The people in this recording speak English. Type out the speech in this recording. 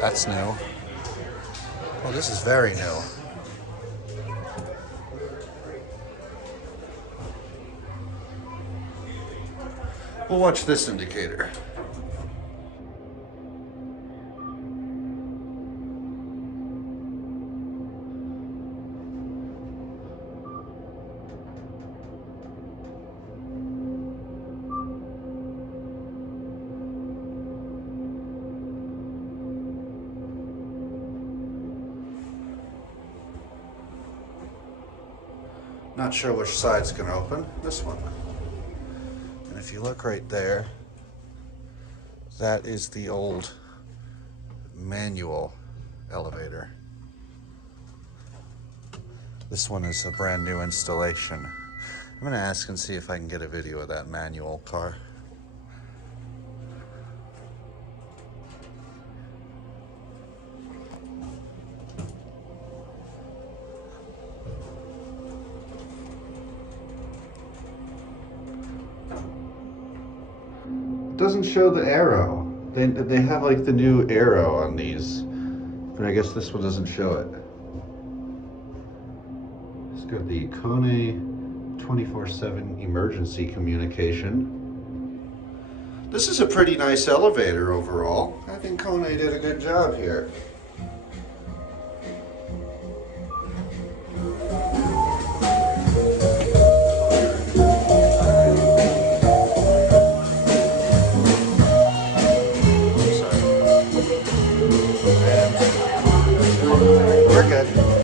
That's new. Oh, this is very new. We'll watch this indicator. Not sure which side's gonna open. This one. And if you look right there, that is the old manual elevator. This one is a brand new installation. I'm gonna ask and see if I can get a video of that manual car. Doesn't show the arrow. They have like the new arrow on these, but I guess this one doesn't show it. It's got the Kone 24/7 emergency communication. This is a pretty nice elevator overall. I think Kone did a good job here.